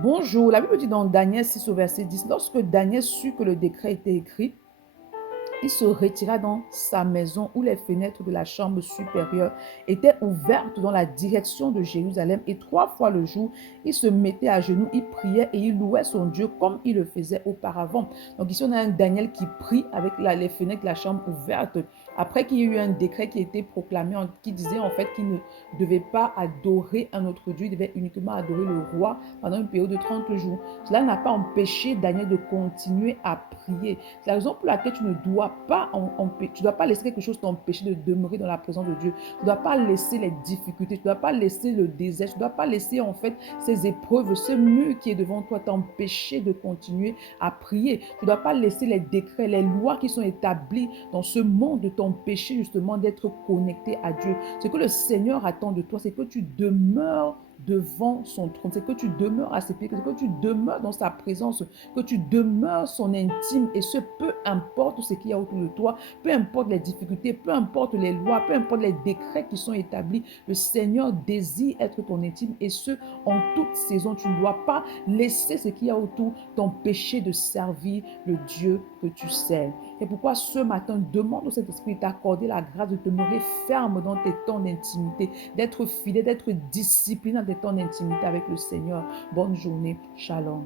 Bonjour, la Bible dit dans Daniel 6 au verset 10, lorsque Daniel sut que le décret était écrit, il se retira dans sa maison où les fenêtres de la chambre supérieure étaient ouvertes dans la direction de Jérusalem et 3 fois le jour, il se mettait à genoux, il priait et il louait son Dieu comme il le faisait auparavant. Donc ici, on a un Daniel qui prie avec les fenêtres de la chambre ouvertes après qu'il y ait eu un décret qui a été proclamé qui disait en fait qu'il ne devait pas adorer un autre Dieu, il devait uniquement adorer le roi pendant une période de 30 jours. Cela n'a pas empêché Daniel de continuer à prier. C'est la raison pour laquelle tu ne dois pas, tu dois pas laisser quelque chose t'empêcher de demeurer dans la présence de Dieu. Tu ne dois pas laisser les difficultés, tu ne dois pas laisser le désert, tu ne dois pas laisser en fait ces épreuves, ce mur qui est devant toi t'empêcher de continuer à prier. Tu ne dois pas laisser les décrets, les lois qui sont établies dans ce monde t'empêcher justement d'être connecté à Dieu. Ce que le Seigneur attend de toi, c'est que tu demeures devant son trône, c'est que tu demeures à ses pieds, c'est que tu demeures dans sa présence, que tu demeures son intime et ce, peu importe ce qu'il y a autour de toi, peu importe les difficultés, peu importe les lois, peu importe les décrets qui sont établis, le Seigneur désire être ton intime et ce, en toute saison. Tu ne dois pas laisser ce qu'il y a autour t'empêcher de servir le Dieu que tu sers. C'est pourquoi ce matin, demande au Saint-Esprit de t'accorder la grâce de demeurer ferme dans tes temps d'intimité, d'être fidèle, d'être discipliné dans tes temps d'intimité avec le Seigneur. Bonne journée. Shalom.